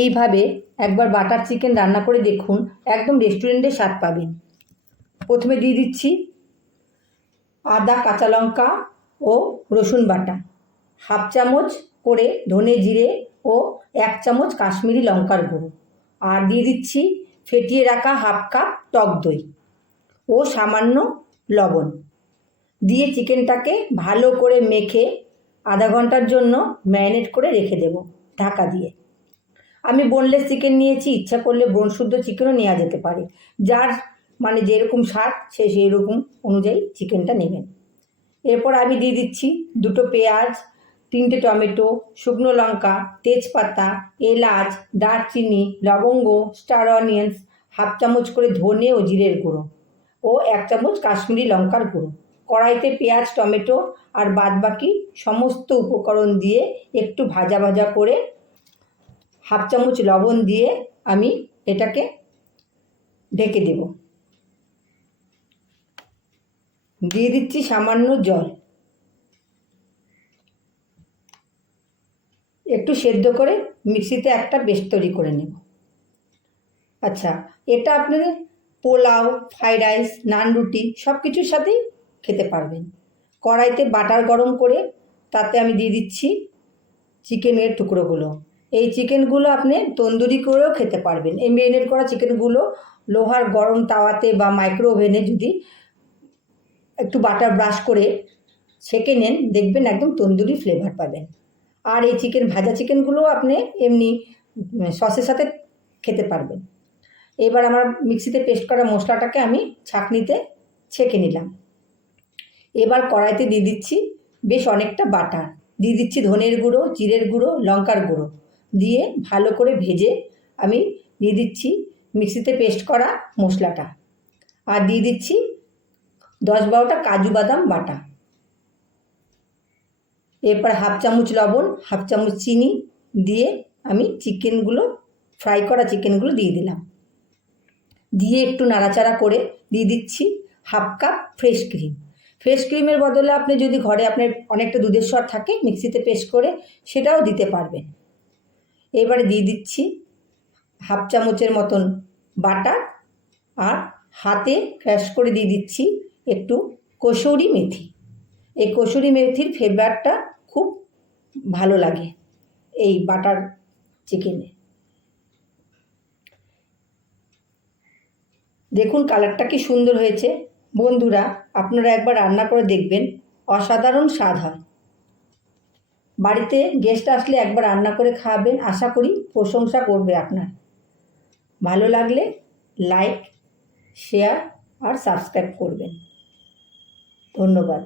এইভাবে একবার butter chicken রান্না করে দেখুন, একদম রেস্টুরেন্টের স্বাদ পাবেন। প্রথমে দিয়ে দিচ্ছি আদা, কাঁচা লঙ্কা ও রসুন বাটা, হাফ চামচ করে ধনে জিরে ও 1 চামচ কাশ্মীরি লঙ্কার গুঁড়ো, আর দিয়ে দিচ্ছি ফেটিয়ে রাখা হাফ কাপ টক দই ও সামান্য লবণ দিয়ে চিকেনটাকে ভালো করে মেখে আধা ঘন্টার জন্য ম্যারিনেট করে রেখে দেব ঢাকা দিয়ে। আমি বোনলেস চিকেন নিয়েছি, ইচ্ছা করলে বোন শুদ্ধ চিকেনও নেওয়া যেতে পারে। যার মানে যেরকম স্বাদ সে সেই রকম অনুযায়ী চিকেনটা নেবেন। এরপর আমি দিয়ে দিচ্ছি 2টো পেঁয়াজ, 3টে টমেটো, শুকনো লঙ্কা, তেজপাতা, এলাচ, দারচিনি, লবঙ্গ, স্টার অনিয়ন্স, হাফ চামচ করে ধনে ও জিরের গুঁড়ো ও 1 চামচ কাশ্মীরি লঙ্কার গুঁড়ো। কড়াইতে পেঁয়াজ, টমেটো আর বাদবাকি সমস্ত উপকরণ দিয়ে একটু ভাজা ভাজা করে হাফ চামচ লবণ দিয়ে আমি এটাকে ঢেকে দেব। দিয়ে দিচ্ছি সামান্য জল, একটু সেদ্ধ করে মিক্সিতে একটা পেস্ট তৈরি করে নেব। আচ্ছা, এটা আপনাদের পোলাও, ফ্রাইড রাইস, নান, রুটি সব কিছুর সাথেই খেতে পারবেন। কড়াইতে বাটার গরম করে তাতে আমি দিয়ে দিচ্ছি চিকেনের টুকরোগুলো। এই চিকেনগুলো আপনি তন্দুরি করেও খেতে পারবেন। এই ম্যারিনেট করা চিকেনগুলো লোহার গরম তাওয়াতে বা মাইক্রো ওভেনে যদি একটু বাটার ব্রাশ করে সেঁকে নেন, দেখবেন একদম তন্দুরি ফ্লেভার পাবেন। আর এই ভাজা চিকেনগুলোও আপনি এমনি সসের সাথে খেতে পারবেন। এবার আমার মিক্সিতে পেস্ট করা মশলাটাকে আমি ছাঁকনিতে ছেঁকে নিলাম। এবার কড়াইতে দিয়ে দিচ্ছি বেশ অনেকটা বাটার, দিয়ে দিচ্ছি ধনের গুঁড়ো, জিরের গুঁড়ো, লঙ্কার গুঁড়ো দিয়ে ভালো করে ভেজে আমি দিয়ে দিচ্ছি মিক্সিতে পেস্ট করা মশলাটা, আর দিয়ে দিচ্ছি 10-12টা কাজু বাদাম বাটা। এরপর হাফ চামচ লবণ, হাফ চামচ চিনি দিয়ে আমি ফ্রাই করা চিকেনগুলো দিয়ে দিলাম। দিয়ে একটু নাড়াচাড়া করে দিয়ে দিচ্ছি half cup fresh cream. Fresh ক্রিমের বদলে আপনি যদি ঘরে আপনার অনেকটা দুধের সর থাকে মিক্সিতে পেস্ট করে সেটাও দিতে পারবেন। এবারে দিয়ে দিচ্ছি হাফ চামচের মতন বাটার, আর হাতে ক্র্যাশ করে দিয়ে দিচ্ছি একটু কসুরি মেথি। এই কসুরি মেথির ফ্লেভারটা খুব ভালো লাগে এই বাটার চিকেনে। দেখুন কালারটা কি সুন্দর হয়েছে। বন্ধুরা, আপনারা একবার রান্না করে দেখবেন, অসাধারণ স্বাদ হয়। বাড়িতে গেস্ট আসলে একবার রান্না করে খাওয়াবেন, আশা করি প্রশংসা করবে আপনার। ভালো লাগলে লাইক, শেয়ার আর সাবস্ক্রাইব করবেন। ধন্যবাদ।